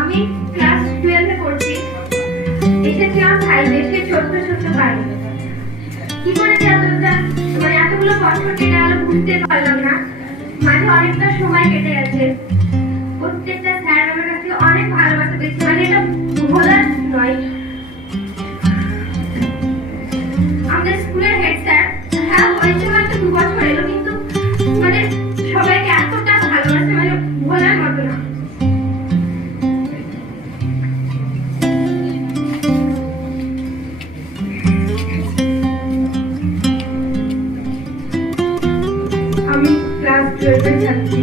আমি ক্লাস টুয়েলভে পড়ছি। এসেছিলাম ফাইভে সে ছোট্ট ছোট্ট বাড়ি। কি করে এতটা মানে এতগুলো বছর কেটে গেল বুঝতে পারলাম না। মাঝে অনেকটা সময় কেটে গেছে। প্রত্যেকটা স্যার আমার অনেক ভালোবাসা পেয়েছে মানে এটা ভোলার নয় আমি ক্লাস টুয়েলভে ছাত্রী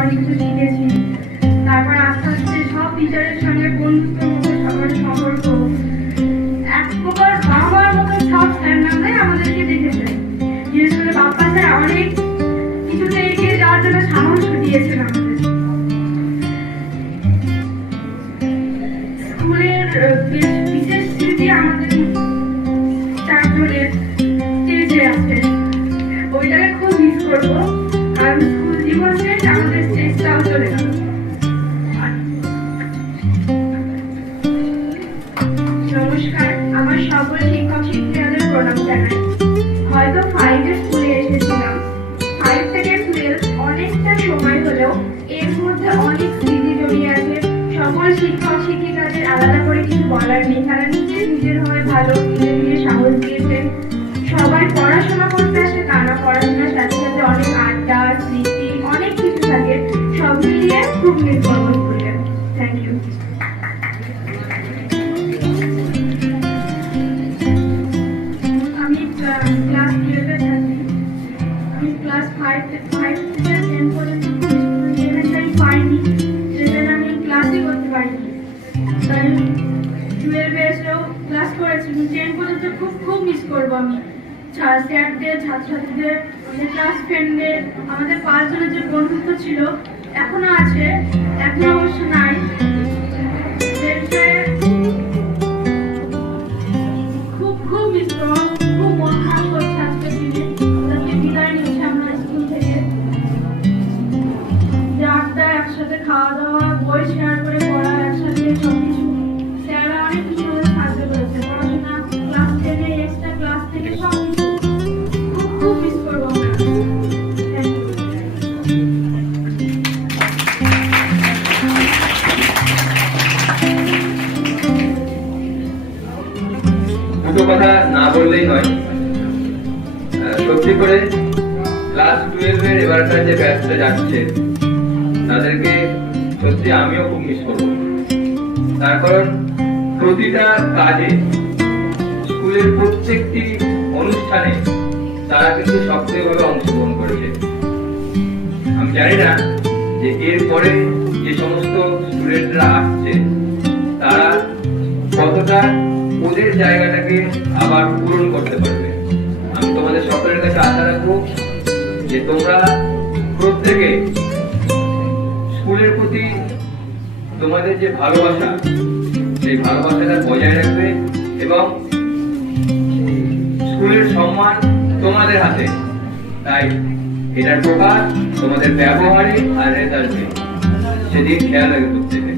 অনেক কিছু শিখেছি তারপর আস্তে আস্তে সব টিচারের সঙ্গে বন্ধুত্বের মতো সবার সম্পর্ক। এক প্রকার বাবা মার মতো সব স্যার ম্যামরাই আমাদেরকে দেখেছে। বিশেষ করে বাপ্পা স্যার অনেক কিছুতে এগিয়ে যাওয়ার জন্য সাহস দিয়েছেন আমাদের। স্কুলের বিশেষ স্মৃতি আমাদের চারজনের স্টেজে আছে। ওইটাকে খুব মিস করব। আলাদা করে কিছু বলার নেই তারা নিজে নিজের হয়ে ভালো নিজে নিজে সাহস দিয়েছেন সবাই পড়াশোনা করতে আসে তা না পড়াশোনার সাথে সাথে অনেক আড্ডা, স্মৃতি, অনেক কিছু থাকে, সব মিলিয়ে খুব নির্ভর স্কুলে ইউ আমি ক্লাস টুয়েলভে থাকি। পর্যন্ত খুব খুব মিস করব আমি। স্যারদের, ছাত্রছাত্রীদের, আমাদের ক্লাস ফ্রেন্ডদের আমাদের পাঁচজনের যে বন্ধুত্ব ছিল, এখনও আছে, এখনও অবশ্য নাই। কথা না বললেই নয় সত্যি করে ক্লাস টুয়েলভের এবারকার যে ব্যাচটা যাচ্ছে, তাদেরকে সত্যি আমিও খুব মিস করব। তার কারণ প্রতিটা কাজে, স্কুলের প্রত্যেকটি অনুষ্ঠানে তারা কিন্তু সক্রিয়ভাবে অংশগ্রহণ করেছে। আমি জানি না যে এরপরে যে সমস্ত স্টুডেন্টরা আসছে, তারা কতটা ওদের জায়গাটাকে আবার পূরণ করতে পারবে। আমি তোমাদের সকলের কাছে আশা রাখব যে তোমরা প্রত্যেকে স্কুলের প্রতি তোমাদের যে ভালোবাসা, সেই ভালোবাসাটা বজায় রাখবে এবং স্কুলের সম্মান তোমাদের হাতে। তাই এটার প্রকাশ তোমাদের ব্যবহারে আর রেজাল্টে। সেদিন খেয়াল রাখবে প্রত্যেকে।